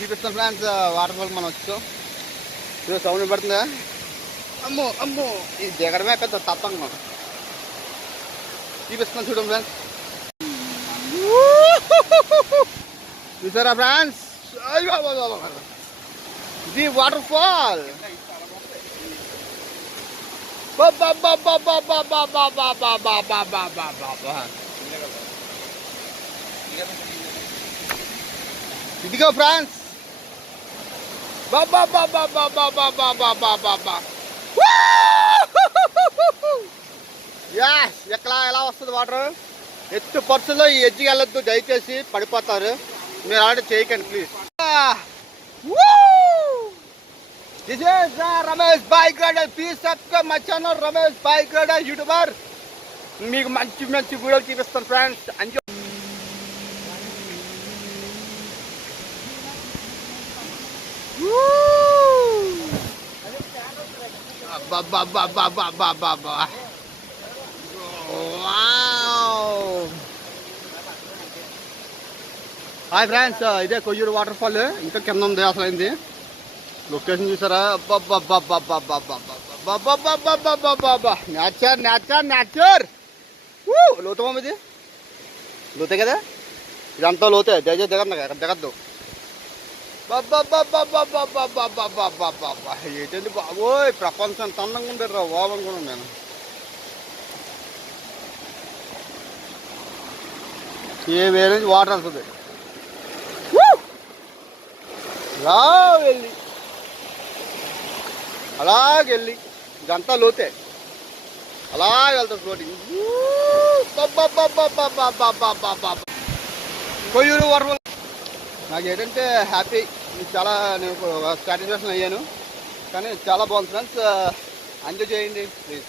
చూపిస్తాం friends, water fall మనం వచ్చాం. సౌండ్ పడుతుందా? అమ్మో అమ్మో, ఇది దిగడమే పెద్ద తప్పంగా. చూపిస్తాం చూడండి ఫ్రెండ్స్. చూసారా ఫ్రెండ్స్, ఇది వాటర్ ఫాల్. ఇదిగో ఫ్రెండ్స్, ఎక్కడ ఎలా వస్తుంది వాటర్? ఎత్తు పర్సులో ఈ ఎడ్జికి వెళ్ళొద్దు దయచేసి, పడిపోతారు. మీరు ఆల్రెడీ చేయకండి please. This is Ramesh bike rider. Please subscribe my channel Ramesh bike rider YouTuber. మీకు మంచి మంచి వీడియోలు చూపిస్తాను ఫ్రెండ్స్. హాయ్ ఫ్రెండ్స్, ఇదే కొయ్యూరు వాటర్ ఫాల్. ఇంకా కింద ఉంది అసలు అయింది. లొకేషన్ చూసారా? Nature nature nature. లోతమా ఇది? లోతే కదా, ఇదంతా లోతే. దయచేసి దిగండి, దిగద్దు. ఏంటండి బాబోయ్, ప్రపంచం ఎంత అందంగా ఉండేది రా బాబు అనుకున్నాను నేను. ఏ వేరే వాటర్ వస్తుంది అలాగెళ్ళి ఇదంతా లోతే అలాగే వెళ్తుంది ఫ్లోటింగ్. కొయ్యూరు వాటర్. నాకు ఏంటంటే హ్యాపీ, చాలా నేను సాటిస్ఫాక్షన్ అయ్యాను. కానీ చాలా బాగుంది ఫ్రెండ్స్, ఎంజాయ్ చేయండి ప్లీజ్.